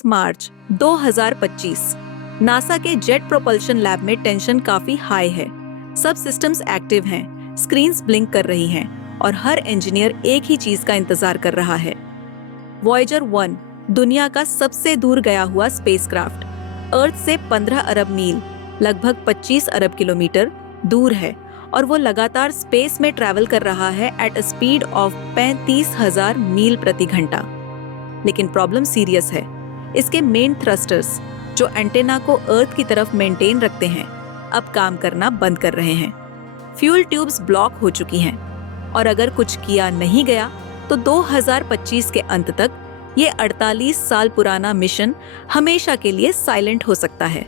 26 मार्च 2025। NASA के jet propulsion lab में tension काफी हाई है। सब सिस्टम्स एक्टिव हैं, स्क्रीन्स ब्लिंक कर रही हैं और हर इंजीनियर एक ही चीज का इंतजार कर रहा है। वॉयेजर 1 दुनिया का सबसे दूर गया हुआ स्पेसक्राफ्ट, अर्थ से 15 अरब मील, लगभग 25 अरब किलोमीटर दूर है और वो लगातार स्पेस में ट्रैवल कर रहा है एट अ स्पीड ऑफ 35,000 मील प्रति घंटा। लेकिन प्रॉब्लम सीरियस है। इसके मेन थ्रस्टर्स, जो एंटेना को अर्थ की तरफ मेंटेन रखते हैं, अब काम करना बंद कर रहे हैं। फ्यूल ट्यूब्स ब्लॉक हो चुकी हैं और अगर कुछ किया नहीं गया तो 2025 के अंत तक ये 48 साल पुराना मिशन हमेशा के लिए साइलेंट हो सकता है।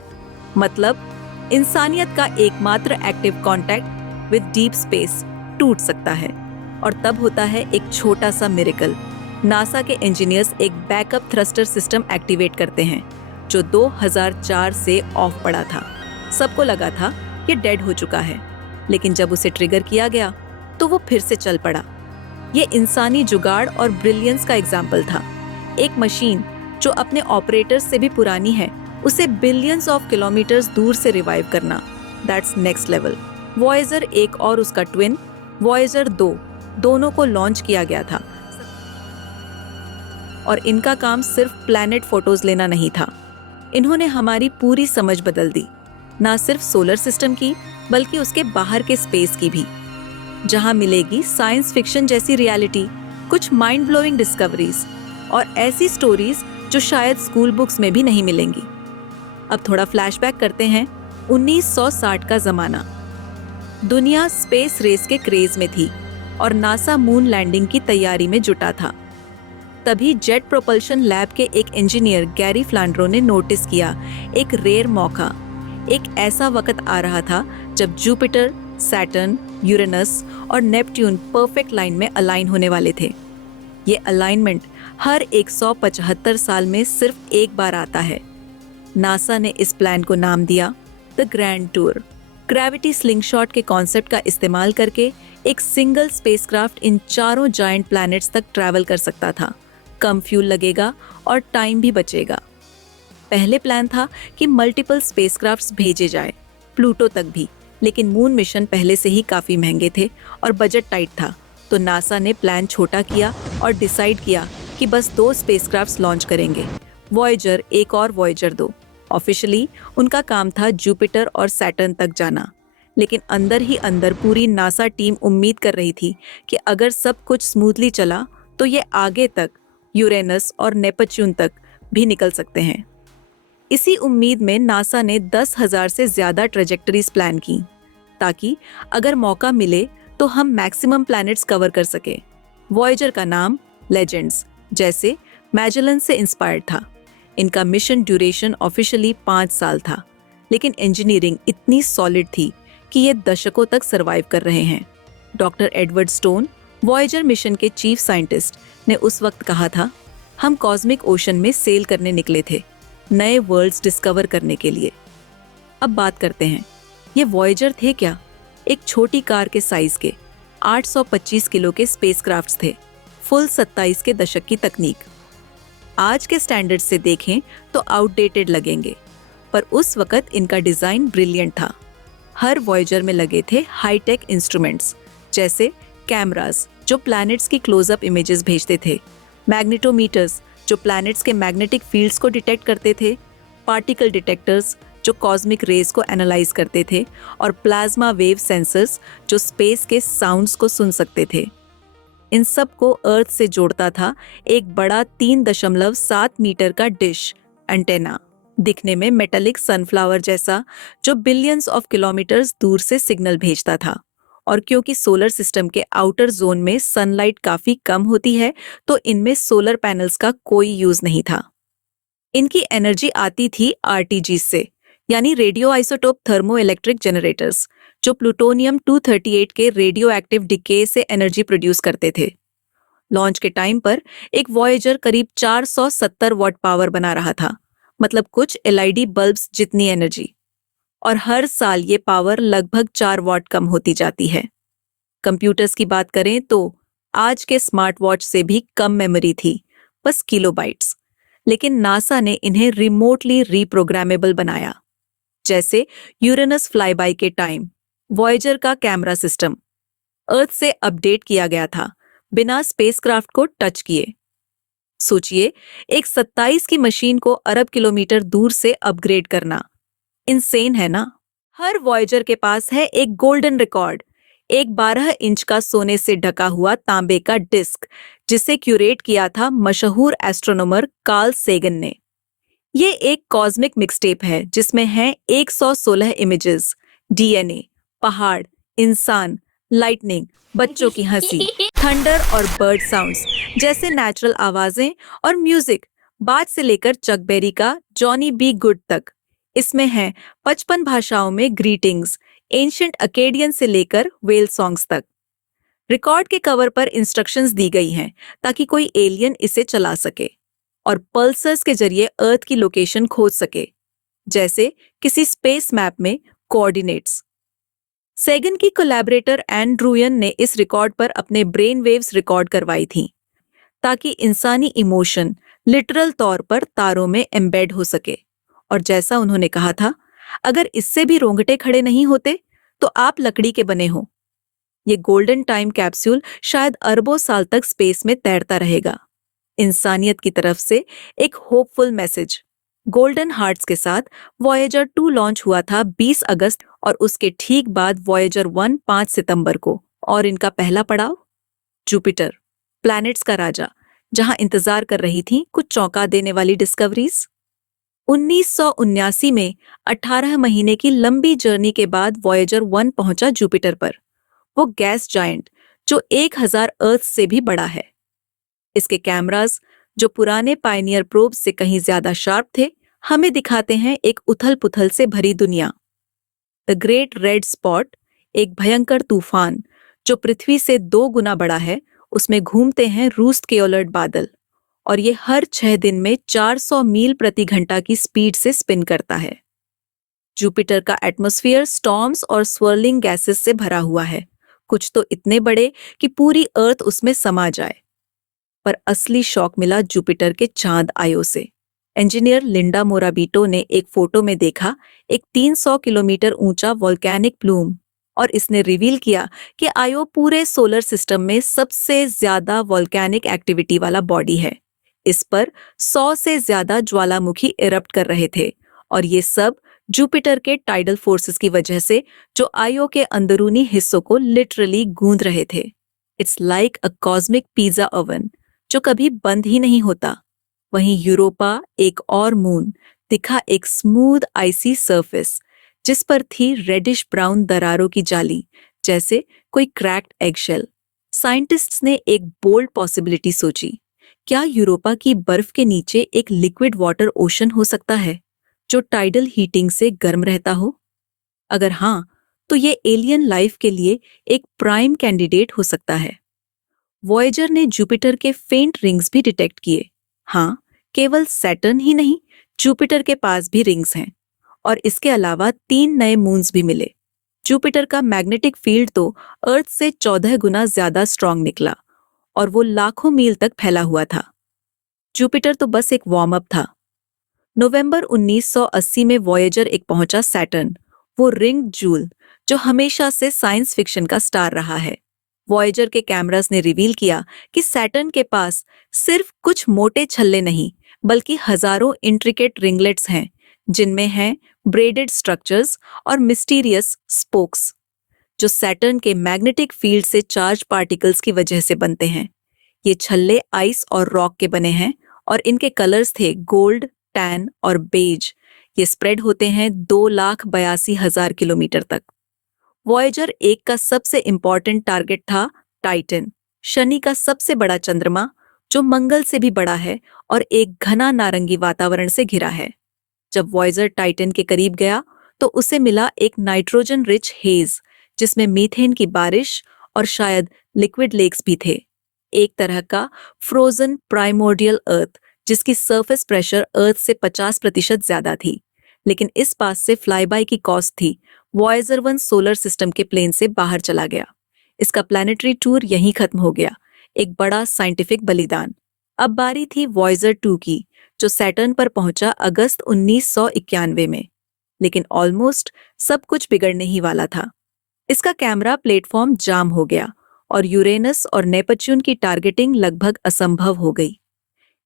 मतलब इंसानियत का एकमात्र active contact with deep space टूट सकता है। और तब होता है एक छोटा सा मिरेकल। नासा के इंजीनियर्स एक बैकअप थ्रस्टर सिस्टम एक्टिवेट करते हैं जो 2004 से ऑफ पड़ा था। सबको लगा था ये डेड हो चुका है, लेकिन जब उसे ट्रिगर किया गया तो वो फिर से चल पड़ा। ये इंसानी जुगाड़ और ब्रिलियंस का एग्जाम्पल था। एक मशीन जो अपने ऑपरेटर्स से भी पुरानी है, उसे बिलियंस ऑफ किलोमीटर्स दूर से रिवाइव करना, दैट्स नेक्स्ट लेवल। वॉयेजर 1 और उसका ट्विन वॉयेजर 2 दोनों को लॉन्च किया गया था और इनका काम सिर्फ प्लैनेट फोटोज लेना नहीं था। इन्होंने हमारी पूरी समझ बदल दी, ना सिर्फ सोलर सिस्टम की बल्कि उसके बाहर के स्पेस की भी, जहां मिलेगी साइंस फिक्शन जैसी रियलिटी, कुछ माइंड ब्लोइंग डिस्कवरीज और ऐसी स्टोरीज जो शायद स्कूल बुक्स में भी नहीं मिलेंगी। अब थोड़ा फ्लैशबैक करते हैं। 1960 का जमाना, दुनिया स्पेस रेस के क्रेज में थी और नासा मून लैंडिंग की तैयारी में जुटा था। तभी जेट प्रोपल्शन लैब के एक इंजीनियर गैरी फ्लांड्रो ने नोटिस किया एक रेयर मौका। एक ऐसा वक्त आ रहा था जब जुपिटर, सैटर्न, यूरेनस और नेपट्यून परफेक्ट लाइन में अलाइन होने वाले थे। ये अलाइनमेंट हर 175 साल में सिर्फ एक बार आता है। नासा ने इस प्लान को नाम दिया द ग्रैंड टूर। ग्रेविटी स्लिंगशॉट के कॉन्सेप्ट का इस्तेमाल करके एक सिंगल स्पेसक्राफ्ट इन चारों जायंट प्लैनेट्स तक ट्रैवल कर सकता था। कम फ्यूल लगेगा और टाइम भी बचेगा। पहले प्लान था कि मल्टीपल स्पेसक्राफ्ट्स भेजे जाए, प्लूटो तक भी, लेकिन मून मिशन पहले से ही काफी महंगे थे और बजट टाइट था, तो नासा ने प्लान छोटा किया और डिसाइड किया कि बस 2 स्पेसक्राफ्ट्स लॉन्च करेंगे, वॉयेजर 1 और वॉयेजर 2। ऑफिशियली उनका काम था जुपिटर और सैटर्न तक जाना, लेकिन अंदर ही अंदर पूरी नासा टीम उम्मीद कर रही थी कि अगर सब कुछ स्मूथली चला तो ये आगे तक यूरेनस और नेपच्यून तक भी निकल सकते हैं। इसी उम्मीद में नासा ने 10,000 से ज्यादा ट्रेजेक्टरीज प्लान की, ताकि अगर मौका मिले तो हम मैक्सिमम प्लैनेट्स कवर कर सके। वॉयेजर का नाम लेजेंड्स जैसे मैजेलन से इंस्पायर्ड था। इनका मिशन ड्यूरेशन ऑफिशियली 5 साल था, लेकिन इंजीनियरिंग इतनी सॉलिड थी कि ये दशकों तक सरवाइव कर रहे हैं। Doctor Edward stone, Voyager mission के चीफ साइंटिस्ट, ने उस वक्त कहा था, हम कॉस्मिक ओशन में सेल करने निकले थे, नए वर्ल्ड्स डिस्कवर करने के लिए। अब बात करते हैं, ये वॉयेजर थे क्या? एक छोटी कार के साइज के 825 किलो के स्पेसक्राफ्ट्स थे, फुल 27 के दशक की तकनीक। आज के स्टैंडर्ड से देखें तो आउटडेटेड लगेंगे, पर उस वक्त इनका डिजाइन ब्रिलियंट था। हर वॉयेजर में लगे थे हाईटेक इंस्ट्रूमेंट्स, जैसे कैमरास जो प्लैनेट्स की क्लोजअप इमेजेस भेजते थे, मैग्नेटोमीटर्स जो प्लैनेट्स के मैग्नेटिक फील्ड्स को डिटेक्ट करते थे, पार्टिकल डिटेक्टर्स जो कॉस्मिक रेज को एनालाइज करते थे, और प्लाज्मा वेव सेंसर्स जो स्पेस के साउंड्स को सुन सकते थे। इन सब को अर्थ से जोड़ता था एक बड़ा 3.7 मीटर का डिश एंटेना, दिखने में मेटालिक सनफ्लावर जैसा, जो बिलियंस ऑफ किलोमीटर्स दूर से सिग्नल भेजता था। और क्योंकि सोलर सिस्टम के आउटर जोन में सनलाइट काफी कम होती है, तो इनमें सोलर पैनल्स का कोई यूज नहीं था। इनकी एनर्जी आती थी आरटीजी से, यानी radio isotope thermo electric generators, जो प्लूटोनियम 238 के रेडियो एक्टिव डिके से एनर्जी प्रोड्यूस करते थे। लॉन्च के टाइम पर एक वॉयेजर करीब 470 वॉट पावर बना रहा था, मतलब कुछ एलईडी बल्ब्स जितनी एनर्जी। और हर साल ये पावर लगभग 4 वॉट कम होती जाती है। कंप्यूटर्स की बात करें तो आज के स्मार्ट वॉच से भी कम मेमोरी थी, बस किलोबाइट्स। लेकिन नासा ने इन्हें रिमोटली रीप्रोग्रामेबल बनाया। जैसे यूरेनस फ्लाईबाई के टाइम वॉयेजर का कैमरा सिस्टम अर्थ से अपडेट किया गया था बिना स्पेसक्राफ्ट को टच किए। सोचिए, एक 27 की मशीन को अरब किलोमीटर दूर से अपग्रेड करना इनसेन है ना। हर वॉयेजर के पास है एक गोल्डन रिकॉर्ड, एक 12 इंच का सोने से ढका हुआ तांबे का डिस्क, जिसे क्यूरेट किया था मशहूर एस्ट्रोनॉमर कार्ल सेगन ने। ये एक कॉस्मिक मिक्सटेप है जिसमें हैं 116 इमेजेस, डीएनए, पहाड़, इंसान, लाइटनिंग, बच्चों की हंसी, थंडर और बर्ड साउंड्स जैसे नेचुरल आवाजें और म्यूजिक, बाज से लेकर चक बेरी का जॉनी बी गुड तक। इसमें हैं 55 भाषाओं में ग्रीटिंग्स, एंशिएंट अकेडियन से लेकर वेल सॉन्ग्स तक। रिकॉर्ड के कवर पर इंस्ट्रक्शंस दी गई हैं ताकि कोई एलियन इसे चला सके और पल्सर्स के जरिए अर्थ की लोकेशन खोज सके, जैसे किसी स्पेस मैप में कोऑर्डिनेट्स। सेगन की कोलैबोरेटर एंड्रूयन ने इस रिकॉर्ड पर अपने ब्रेन वेव्स रिकॉर्ड करवाई थीं ताकि इंसानी इमोशन लिटरल तौर पर तारों में एम्बेड हो सके। और जैसा उन्होंने कहा था, अगर इससे भी रोंगटे खड़े नहीं होते तो आप लकड़ी के बने हो। ये गोल्डन टाइम कैप्सूल शायद अरबों साल तक स्पेस में तैरता रहेगा। इंसानियत की तरफ से एक होपफुल मैसेज। गोल्डन हार्ट्स के साथ वॉयेजर 2 लॉन्च हुआ था 20 अगस्त और उसके ठीक बाद वॉयेजर 1 5 सितंबर को। और इनका पहला पड़ाव जुपिटर, प्लैनेट्स का राजा, जहां इंतजार कर रही थी कुछ चौंका देने वाली डिस्कवरीज। 1979 में 18 महीने की लंबी जर्नी के बाद वॉयेजर 1 पहुंचा जुपिटर पर, वो गैस जायंट जो 1000 अर्थ से भी बड़ा है। इसके कैमरास, जो पुराने पायनियर प्रोब से कहीं ज्यादा शार्प थे, हमें दिखाते हैं एक उथल-पुथल से भरी दुनिया। द ग्रेट रेड स्पॉट, एक भयंकर तूफान जो पृथ्वी से 2 गुना बड़ा है, उसमें घूमते हैं रूस्ट के उलट बादल और ये हर 6 दिन में 400 मील प्रति घंटा की स्पीड से स्पिन करता है। जुपिटर का एटमॉस्फेयर स्टॉर्म्स और स्वर्लिंग गैसेस से भरा हुआ है, कुछ तो इतने बड़े कि पूरी अर्थ उसमें समा जाए। पर असली शॉक मिला जुपिटर के चांद आयो से। इंजीनियर लिंडा मोराबिटो ने एक फोटो में देखा एक 300 किलोमीटर ऊंचा वोल्केनिक प्लूम, और इसने रिवील किया कि आयो पूरे सोलर सिस्टम में सबसे ज्यादा वोल्केनिक एक्टिविटी वाला बॉडी है। इस पर 100 से ज्यादा ज्वालामुखी इरप्ट कर रहे थे, और ये सब जुपिटर के टाइडल फोर्सेस की वजह से, जो आयो के अंदरूनी हिस्सों को लिटरली गूंद रहे थे। It's like a cosmic pizza oven जो कभी बंद ही नहीं होता। वहीं यूरोपा, एक और मून, दिखा एक स्मूथ आइसी सरफेस जिस पर थी रेडिश ब्राउन दरारों की जाली, जैसे कोई क्रैक्ड एगशेल। साइंटिस्ट्स ने एक बोल्ड पॉसिबिलिटी सोची, क्या यूरोपा की बर्फ के नीचे एक लिक्विड वाटर ओशन हो सकता है जो टाइडल हीटिंग से गर्म रहता हो? अगर हाँ, तो ये एलियन लाइफ के लिए एक प्राइम कैंडिडेट हो सकता है। वॉयेजर ने जुपिटर के फेंट रिंग्स भी डिटेक्ट किए। हाँ, केवल सैटर्न ही नहीं, जुपिटर के पास भी रिंग्स हैं। और इसके अलावा 3 नए मून्स भी मिले। जुपिटर का मैग्नेटिक फील्ड तो अर्थ से 14 गुना ज्यादा स्ट्रांग निकला, और वो लाखों मील तक फैला हुआ था। जुपिटर तो बस एक वार्म अप था। नवंबर 1980 में वॉयेजर एक पहुंचा सैटर्न, वो रिंग जूल जो हमेशा से साइंस फिक्शन का स्टार रहा है। वॉयेजर के कैमरास ने रिवील किया कि सैटर्न के पास सिर्फ कुछ मोटे छल्ले नहीं, बल्कि हजारों इंट्रिकेट रिंगलेट्स हैं, जिनमें हैं ब्रेडेड स्ट्रक्चर्स और मिस्टीरियस स्पोक्स, जो सैटर्न के मैग्नेटिक फील्ड से चार्ज पार्टिकल्स की वजह से बनते हैं। ये छल्ले आइस और रॉक के बने हैं, और इनके कलर्स थे गोल्ड, टैन और बेज। ये स्प्रेड होते हैं 2,82,000 किलोमीटर तक। वॉयेजर 1 का सबसे इंपॉर्टेंट टारगेट था टाइटन, शनि का सबसे बड़ा चंद्रमा, जो मंगल से भी बड़ा है और एक घना नारंगी वातावरण से घिरा है। जब वॉयेजर टाइटन के करीब गया तो उसे मिला एक नाइट्रोजन रिच हेज, जिसमें मीथेन की बारिश और शायद लिक्विड लेक्स भी थे। एक तरह का फ्रोजन प्राइमोर्डियल अर्थ, जिसकी सरफेस प्रेशर अर्थ से 50% ज्यादा थी। लेकिन इस पास से फ्लाईबाई की कॉस्ट थी। वॉयेजर 1 सोलर सिस्टम के प्लेन से बाहर चला गया। इसका प्लैनेटरी टूर यहीं खत्म हो गया, एक बड़ा साइंटिफिक बलिदान। अब बारी थी वॉयेजर 2 की, जो सैटर्न पर पहुंचा अगस्त 1991 में। लेकिन ऑलमोस्ट सब कुछ बिगड़ने ही वाला था। इसका कैमरा प्लेटफॉर्म जाम हो गया और यूरेनस और नेपच्यून की टारगेटिंग लगभग असंभव हो गई।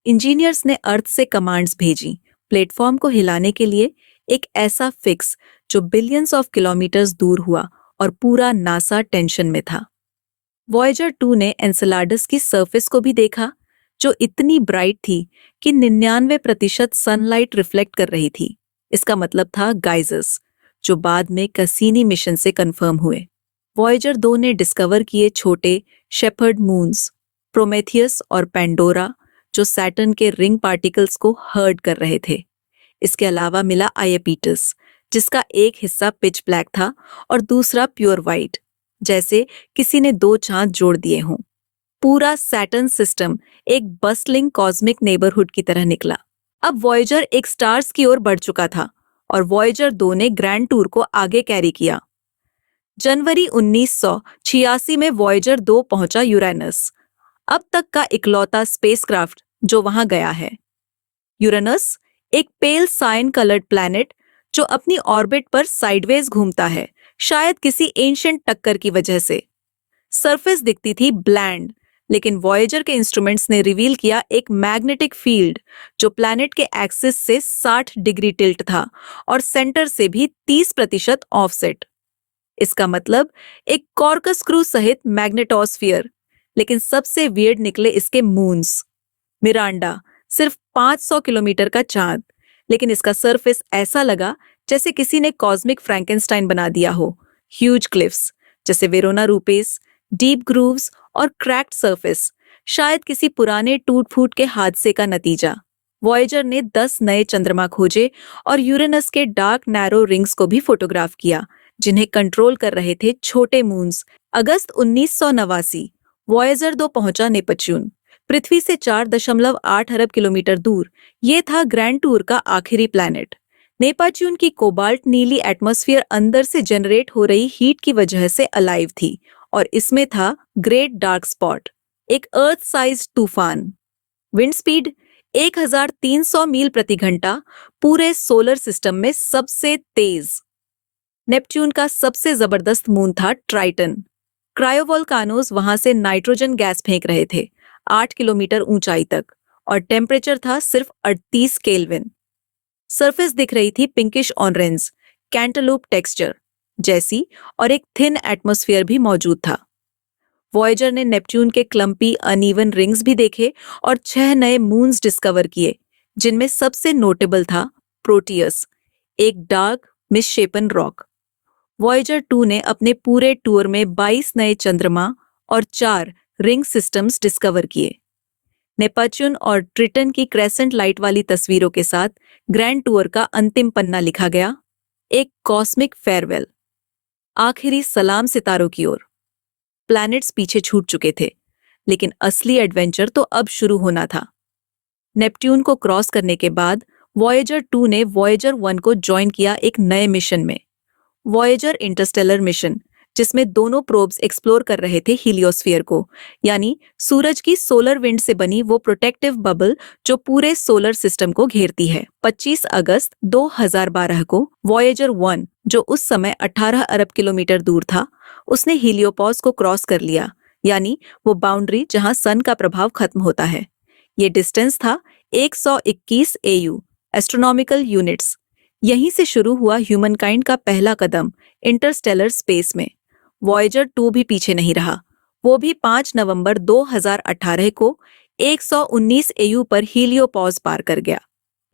इंजीनियर्स ने अर्थ से कमांड्स भेजी प्लेटफॉर्म को हिलाने के लिए, एक ऐसा फिक्स जो बिलियंस ऑफ किलोमीटर्स दूर हुआ और पूरा नासा टेंशन में था। वॉयेजर 2 ने एनसेलाडस की सरफेस को भी देखा, जो इतनी ब्राइट थी कि 99% सनलाइट रिफ्लेक्ट कर रही थी। इसका मतलब था गाइजर्स, जो बाद में कैसिनी मिशन से कंफर्म हुए। वॉयेजर 2 ने डिस्कवर किए छोटे शेपर्ड मून्स, प्रोमेथियस और पेंडोरा, जो सैटर्न के रिंग पार्टिकल्स को हर्ड कर रहे थे। इसके अलावा मिला आइएपीटस, जिसका एक हिस्सा पिच ब्लैक था और दूसरा प्योर वाइट, जैसे किसी ने दो चांद जोड़ दिए हों। पूरा सैटर्न सिस्टम एक बस्टलिंग कॉस्मिक नेबरहुड की तरह निकला। अब वॉयेजर एक स्टार्स की ओर बढ़ चुका था और वॉयेजर 2 ने ग्रैंड टूर को आगे कैरी किया। जनवरी 1986 में वॉयेजर 2 पहुंचा यूरेनस, अब तक का इकलौता स्पेसक्राफ्ट जो वहां गया है। यूरेनस एक पेल साइन कलर्ड प्लैनेट जो अपनी ऑर्बिट पर साइडवेज घूमता है, शायद किसी एंशिएंट टक्कर की वजह से। सरफेस दिखती थी ब्लैंड, लेकिन वॉयेजर के इंस्ट्रूमेंट्स ने रिवील किया एक मैग्नेटिक फील्ड जो प्लैनेट के एक्सिस से 60 डिग्री टिल्ट था और सेंटर से भी 30% ऑफसेट। इसका मतलब एक कॉर्कस क्रू सहित मैग्नेटोस्फीयर। लेकिन सबसे वियर्ड निकले इसके मून्स। मिरांडा सिर्फ 500 किलोमीटर का चांद, लेकिन इसका सरफेस ऐसा लगा जैसे किसी ने कॉस्मिक फ्रैंकेनस्टाइन बना दिया हो। ह्यूज क्लिफ्स जैसे वेरोना रूपेस, डीप ग्रूव्स और क्रैक्ड सरफेस, शायद किसी पुराने टूट फूट के हादसे का नतीजा। वॉयेजर ने 10 नए चंद्रमा खोजे और यूरेनस के डार्क नैरो रिंग्स को भी फोटोग्राफ किया, जिन्हें कंट्रोल कर रहे थे छोटे मून्स। अगस्त 1989 वॉयेजर 2 पहुंचा नेपच्यून, पृथ्वी से 4.8 अरब किलोमीटर दूर। ये था ग्रैंड टूर का आखिरी प्लैनेट। नेपच्यून की कोबाल्ट नीली एटमॉस्फेयर अंदर से जनरेट हो रही हीट की वजह से अलाइव थी और इसमें था ग्रेट डार्क स्पॉट, एक अर्थ साइज तूफान। विंड स्पीड 1300 मील प्रति घंटा, पूरे सोलर सिस्टम में सबसे तेज। नेपच्यून का सबसे जबरदस्त मून था ट्राइटन। क्रायोवोल्कानोज वहां से नाइट्रोजन गैस फेंक रहे थे 8 किलोमीटर ऊंचाई तक, और टेम्परेचर था सिर्फ 38 केल्विन। सरफेस दिख रही थी पिंकिश ऑरेंज, कैंटलूप टेक्सचर जैसी, और एक थिन एटमॉस्फेयर भी मौजूद था। वॉयेजर ने नेपच्यून के क्लम्पी अनइवन रिंग्स भी देखे और 6 नए मून्स डिस्कवर किए, जिनमें सबसे नोटेबल था प्रोटियस, एक डार्क मिसशेपन रॉक। वॉयेजर 2 ने अपने पूरे टूर में 22 नए चंद्रमा और 4 रिंग सिस्टम्स डिस्कवर किए। नेपच्यून और ट्रिटन की क्रेसेंट लाइट वाली तस्वीरों के साथ ग्रैंड टूर का अंतिम पन्ना लिखा गया, एक कॉस्मिक फेयरवेल, आखिरी सलाम सितारों की ओर। प्लैनेट्स पीछे छूट चुके थे, लेकिन असली एडवेंचर तो अब शुरू होना था। नेपट्यून को क्रॉस करने के बाद वॉयेजर 2 ने वॉयेजर 1 को ज्वाइन किया एक नए मिशन में, वॉयेजर इंटरस्टेलर मिशन, जिसमें दोनों प्रोब्स एक्सप्लोर कर रहे थे हीलियोस्फीयर को, यानी सूरज की सोलर विंड से बनी वो प्रोटेक्टिव बबल जो पूरे सोलर सिस्टम को घेरती है। 25 अगस्त 2012 को वॉयेजर 1, जो उस समय 18 अरब किलोमीटर दूर था, उसने हीलियोपॉज को क्रॉस कर लिया, यानी वो बाउंड्री जहां सन का प्रभाव खत्म होता है। ये डिस्टेंस था 121 AU, एस्ट्रोनॉमिकल यूनिट्स। यहीं से शुरू हुआ ह्यूमनकाइंड का पहला कदम इंटरस्टेलर स्पेस में। वॉयेजर 2 भी पीछे नहीं रहा, वो भी 5 नवंबर 2018 को 119 AU पर हीलियोपॉज पार कर गया।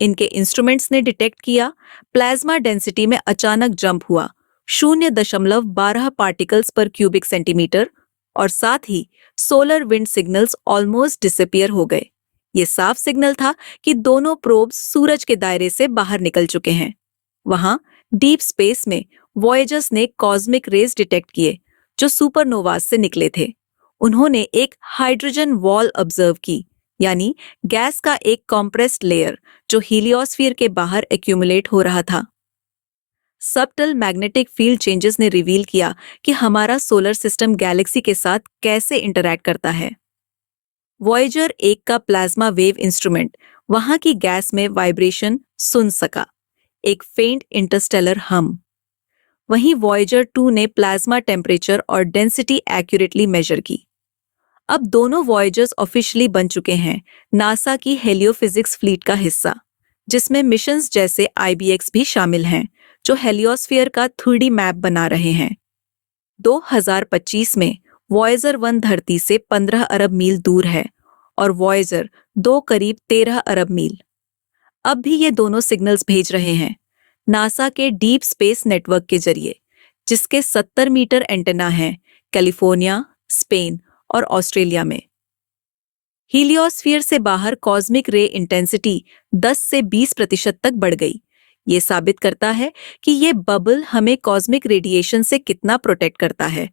इनके इंस्ट्रूमेंट्स ने डिटेक्ट किया प्लाज्मा डेंसिटी में अचानक जंप हुआ, 0.12 पार्टिकल्स पर क्यूबिक सेंटीमीटर, और साथ ही solar wind signals almost disappear हो गए। ये साफ सिग्नल था कि दोनों प्रोब्स सूरज के दायरे से बाहर निकल चुके हैं। वहां डीप स्पेस में वॉयेजर्स ने कॉस्मिक रेज डिटेक्ट किए जो सुपरनोवास से निकले थे। उन्होंने एक हाइड्रोजन वॉल ऑब्जर्व की, यानी गैस का एक कॉम्प्रेस्ड लेयर जो हीलियोस्फीयर के बाहर एक्यूमुलेट हो रहा था। सबटल मैग्नेटिक फील्ड चेंजेस ने रिवील किया कि हमारा सोलर सिस्टम गैलेक्सी के साथ कैसे इंटरैक्ट करता है। वॉयेजर 1 का प्लाज्मा वेव इंस्ट्रूमेंट वहां की गैस में वाइब्रेशन सुन सका, एक फेंट इंटरस्टेलर हम। वहीं वॉयेजर 2 ने प्लाज्मा टेम्परेचर और डेंसिटी एक्यूरेटली मेजर की। अब दोनों वॉयेजर्स ऑफिशियली बन चुके हैं नासा की हेलियोफिजिक्स फ्लीट का हिस्सा, जिसमें मिशंस जैसे IBX भी शामिल हैं, जो हेलियोस्फीयर का 3D मैप बना रहे हैं। 2025 में वॉयेजर 1 धरती से 15 अरब मील दूर है और वॉयेजर 2 करीब 13 अरब मील। अब भी ये दोनों सिग्नल्स भेज रहे हैं नासा के डीप स्पेस नेटवर्क के जरिए, जिसके 70 मीटर एंटेना हैं कैलिफोर्निया, स्पेन और ऑस्ट्रेलिया में। हीलियोस्फीयर से बाहर कॉस्मिक रे इंटेंसिटी 10 से 20% तक बढ़ गई। ये साबित करता है कि ये बबल हमें कॉस्मिक रेडिएशन से कितना प्रोटेक्ट करता है।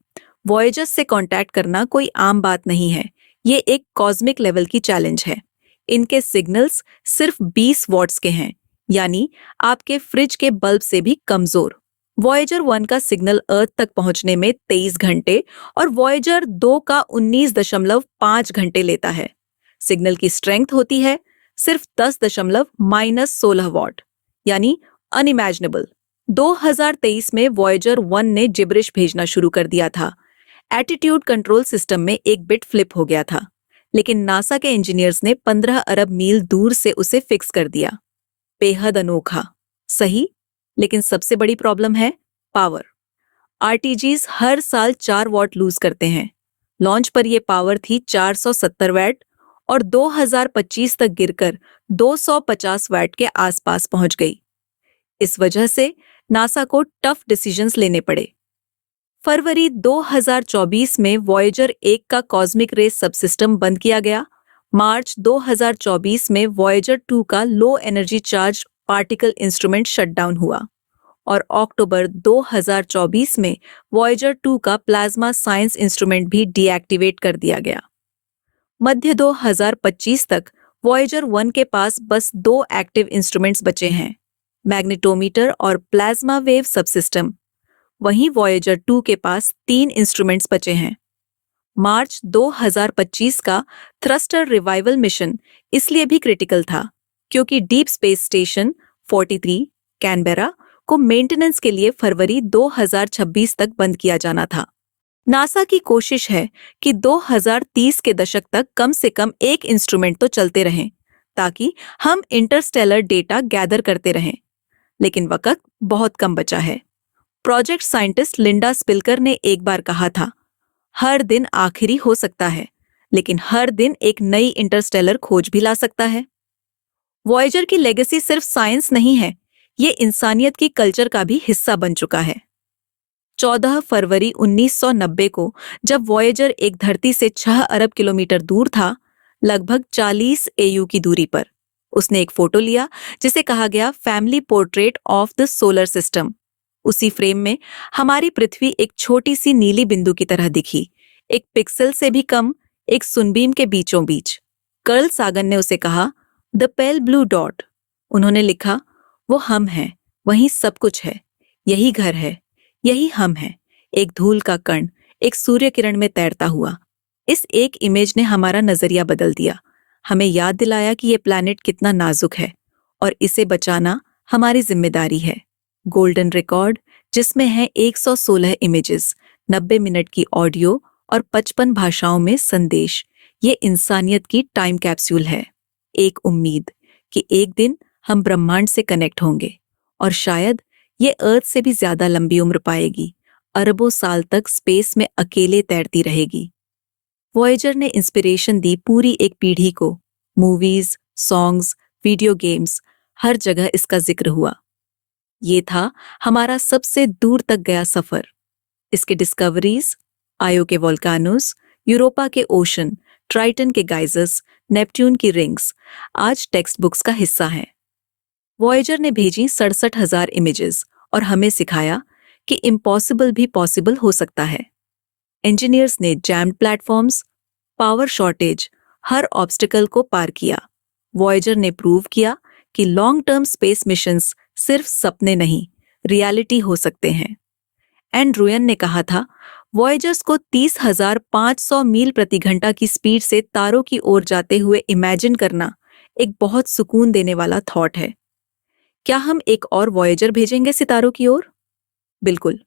वॉयेजर्स से कांटेक्ट करना कोई आम बात नहीं है, ये एक कॉस्मिक लेवल की चैलेंज है। इनके सिग्नल्स सिर्फ 20 वॉट्स के हैं, यानी आपके फ्रिज के बल्ब से भी कमजोर। वॉयेजर 1 का सिग्नल अर्थ तक पहुंचने में 23 घंटे और वॉयेजर 2 का 19.5 घंटे लेता है। सिग्नल की स्ट्रेंथ होती है सिर्फ 10.-16 वॉट, यानी अनइमेजिनेबल। 2023 में वॉयेजर 1 ने जिब्रिश भेजना शुरू कर दिया था। एटीट्यूड कंट्रोल सिस्टम में एक बिट फ्लिप हो गया था, लेकिन नासा के इंजीनियर्स ने 15 अरब मील दूर से उसे फिक्स कर दिया। बेहद अनोखा, सही, लेकिन सबसे बड़ी प्रॉब्लम है पावर। RTGs हर साल 4 वॉट लूज करते हैं। लॉन्च पर यह पावर थी 470 वैट और 2025 तक गिरकर 250 वैट के आसपास पहुंच गई। इस वजह से नासा को टफ डिसीजंस लेने पड़े। फरवरी 2024 में वॉयेजर 1 का कॉस्मिक रे सबसिस्टम बंद किया गया। मार्च 2024 में वॉयेजर 2 का low energy charge particle instrument shutdown हुआ और अक्टूबर 2024 में वॉयेजर 2 का प्लाज्मा साइंस इंस्ट्रूमेंट भी डीएक्टिवेट कर दिया गया। मध्य 2025 तक वॉयेजर 1 के पास बस 2 एक्टिव इंस्ट्रूमेंट्स बचे हैं, मैग्नेटोमीटर और प्लाज्मा वेव सबसिस्टम। वहीं वॉयेजर 2 के पास 3 इंस्ट्रूमेंट्स बचे हैं। मार्च 2025 का थ्रस्टर रिवाइवल मिशन इसलिए भी क्रिटिकल था क्योंकि डीप स्पेस स्टेशन 43 कैनबेरा को मेंटेनेंस के लिए फरवरी 2026 तक बंद किया जाना था। नासा की कोशिश है कि 2030 के दशक तक कम से कम एक इंस्ट्रूमेंट तो चलते रहें, ताकि हम इंटरस्टेलर डेटा गैदर करते रहें। लेकिन वक्त बहुत कम बचा है। प्रोजेक्ट साइंटिस्ट लिंडा स्पिल्कर ने एक बार कहा था, हर दिन आखिरी हो सकता है, लेकिन हर दिन एक नई इंटरस्टेलर खोज भी ला सकता है। वॉयेजर की लेगेसी सिर्फ साइंस नहीं है, ये इंसानियत की कल्चर का भी हिस्सा बन चुका है। 14 फरवरी 1990 को जब वॉयेजर एक धरती से 6 अरब किलोमीटर दूर था, लगभग 40 AU की दूरी पर, उसने एक फोटो लिया जिसे कहा गया family portrait of the solar system. उसी फ्रेम में हमारी पृथ्वी एक छोटी सी नीली बिंदु की तरह दिखी, एक पिक्सल से भी कम, एक सुनबीम के बीचों बीच। कर्ल सागन ने उसे कहा, द पेल ब्लू डॉट। उन्होंने लिखा, वो हम हैं, वहीं सब कुछ है, यही घर है, यही हम हैं, एक धूल का कण, एक सूर्य किरण में तैरता हुआ। इस एक इमेज ने हमारा नजरिया बदल दिया, हमें याद दिलाया कि ये प्लैनेट कितना नाजुक है और इसे बचाना हमारी जिम्मेदारी है। गोल्डन रिकॉर्ड, जिसमें है 116 इमेजेस, 90 मिनट की ऑडियो और 55 भाषाओं में संदेश, ये इंसानियत की टाइम कैप्सूल है। एक उम्मीद कि एक दिन हम ब्रह्मांड से कनेक्ट होंगे और शायद ये अर्थ से भी ज्यादा लंबी उम्र पाएगी, अरबों साल तक स्पेस में अकेले तैरती रहेगी। वॉयेजर ने इंस्पिरेशन दी पूरी एक पीढ़ी को। मूवीज, सॉन्ग्स, वीडियो गेम्स, हर जगह इसका जिक्र हुआ। ये था हमारा सबसे दूर तक गया सफर। इसके डिस्कवरीज, आयो के वोल्कानोस, यूरोपा के ओशन, ट्राइटन के गाइजर्स, नेपट्यून की रिंग्स आज टेक्स्ट बुक्स का हिस्सा हैं। वॉयेजर ने भेजी 67,000 इमेजेस और हमें सिखाया कि इम्पॉसिबल भी पॉसिबल हो सकता है। इंजीनियर्स ने जैम्ड प्लेटफॉर्म्स, पावर शॉर्टेज, हर ऑब्स्टिकल को पार किया। वॉयेजर ने प्रूव किया कि लॉन्ग टर्म स्पेस मिशंस सिर्फ सपने नहीं, रियलिटी हो सकते हैं। एंड्रुयन ने कहा था, वॉयेजर्स को 30,500 मील प्रति घंटा की स्पीड से तारों की ओर जाते हुए इमेजिन करना एक बहुत सुकून देने वाला थॉट है। क्या हम एक और वॉयेजर भेजेंगे सितारों की ओर? बिल्कुल।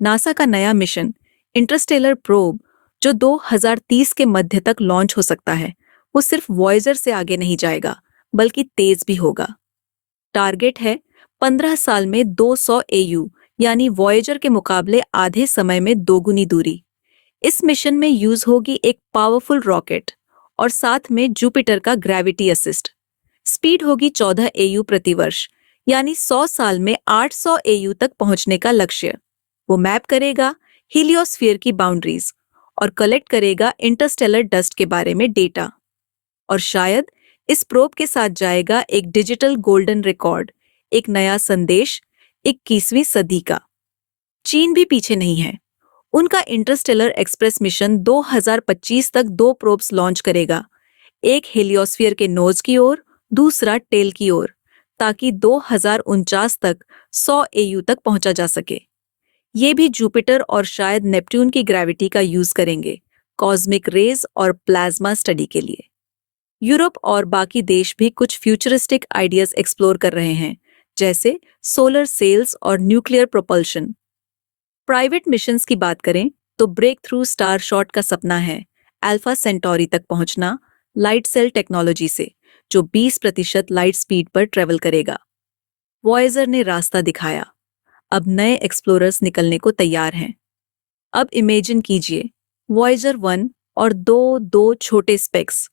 नासा का नया मिशन इंटरस्टेलर प्रोब, जो 2030 के मध्य तक लॉन्च हो सकता है, वो सिर्फ वॉयेजर से आगे नहीं जाएगा, बल्कि तेज भी होगा। टारगेट है 15 साल में 200 एयू, यानी वॉयेजर के मुकाबले आधे समय में दोगुनी दूरी। इस मिशन में यूज होगी एक पावरफुल रॉकेट और साथ में जुपिटर का ग्रेविटी असिस्ट। स्पीड होगी 14 एयू प्रति वर्ष, यानी 100 साल में 800 एयू तक पहुंचने का लक्ष्य। वो मैप करेगा हीलियोस्फीयर की बाउंड्रीज और कलेक्ट करेगा इंटरस्टेलर डस्ट के बारे में डेटा। और शायद इस प्रोब के साथ जाएगा एक डिजिटल गोल्डन रिकॉर्ड, एक नया संदेश 21वीं सदी का। चीन भी पीछे नहीं है। उनका इंटरस्टेलर एक्सप्रेस मिशन 2025 तक 2 प्रोब्स लॉन्च करेगा, एक हेलियोस्फीयर के नोज की ओर, दूसरा टेल की ओर, ताकि 2049 तक 100 एयू तक पहुंचा जा सके। ये भी जुपिटर और शायद नेपट्यून की ग्रेविटी का यूज करेंगे, कॉस्मिक रेज और प्लाज्मा स्टडी के लिए। यूरोप और बाकी देश भी कुछ फ्यूचरिस्टिक आइडियाज एक्सप्लोर कर रहे हैं, जैसे सोलर सेल्स और न्यूक्लियर प्रोपल्शन। प्राइवेट मिशंस की बात करें तो ब्रेक थ्रू स्टार शॉट का सपना है अल्फा सेंटोरी तक पहुंचना, लाइट सेल टेक्नोलॉजी से, जो 20% लाइट स्पीड पर ट्रेवल करेगा। वॉयेजर ने रास्ता दिखाया, अब नए एक्सप्लोरर्स निकलने को तैयार हैं। अब इमेजिन कीजिए, वॉयेजर 1 और दो छोटे स्पेक्स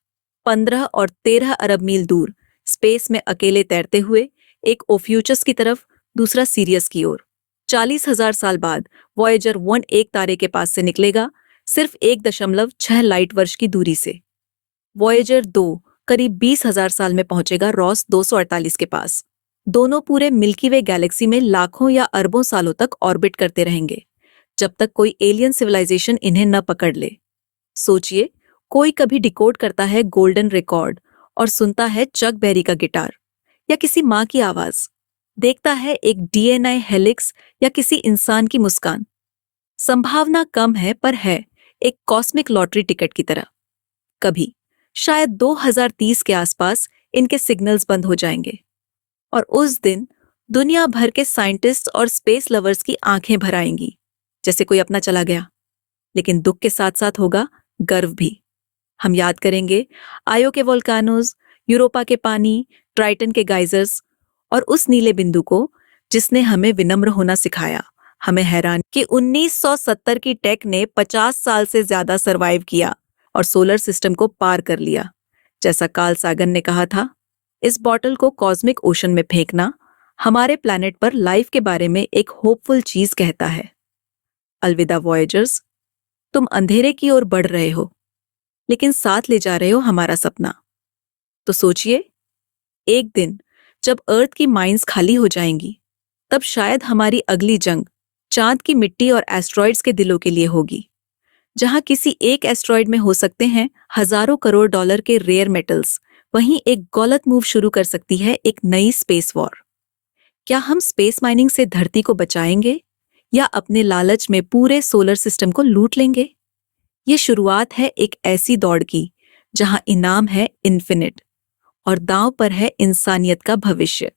15 और 13 अरब मील दूर स्पेस में अकेले तैरते हुए, एक ओफ्यूचस की तरफ, दूसरा सीरियस की ओर। 40,000 साल बाद वॉयेजर 1 एक तारे के पास से निकलेगा, सिर्फ 1.6 लाइट वर्ष की दूरी से। वॉयेजर 2 करीब 20,000 साल में पहुंचेगा रॉस 248 के पास। दोनों पूरे मिल्की वे गैलेक्सी में लाखों या अरबों सालों तक ऑर्बिट करते रहेंगे, जब तक कोई एलियन सिविलाइजेशन इन्हें न पकड़ ले। सोचिए, कोई कभी डिकोड करता है गोल्डन रिकॉर्ड और सुनता है चक बेरी का गिटार या किसी माँ की आवाज, देखता है एक डीएनए हेलिक्स या किसी इंसान की मुस्कान। संभावना कम है, पर है, एक कॉस्मिक लॉटरी टिकट की तरह। कभी शायद 2030 के आसपास इनके सिग्नल्स बंद हो जाएंगे और उस दिन दुनिया भर के साइंटिस्ट और स्पेस लवर्स की आंखें भर आएंगी, जैसे कोई अपना चला गया। लेकिन दुख के साथ साथ होगा गर्व भी। हम याद करेंगे आयो के वोल्कानोज, यूरोपा के पानी, ट्राइटन के गाइजर्स और उस नीले बिंदु को जिसने हमें विनम्र होना सिखाया। हमें हैरान कि 1970 की टेक ने 50 साल से ज्यादा सरवाइव किया और सोलर सिस्टम को पार कर लिया। जैसा कार्ल सागन ने कहा था, इस बॉटल को कॉस्मिक ओशन में फेंकना हमारे प्लैनेट पर लाइफ के बारे में एक होपफुल चीज कहता है। अलविदा वॉयेजर्स, तुम अंधेरे की ओर बढ़ रहे हो, लेकिन साथ ले जा रहे हो हमारा सपना। तो सोचिए, एक दिन जब अर्थ की माइंस खाली हो जाएंगी, तब शायद हमारी अगली जंग चांद की मिट्टी और एस्ट्रॉइड्स के दिलों के लिए होगी। जहां किसी एक एस्ट्रॉइड में हो सकते हैं हजारों करोड़ डॉलर के रेयर मेटल्स, वहीं एक गलत मूव शुरू कर सकती है एक नई स्पेस वॉर। क्या हम स्पेस माइनिंग से धरती को बचाएंगे या अपने लालच में पूरे सोलर सिस्टम को लूट लेंगे? ये शुरुआत है एक ऐसी दौड़ की जहां इनाम है इन्फिनिट और दांव पर है इंसानियत का भविष्य।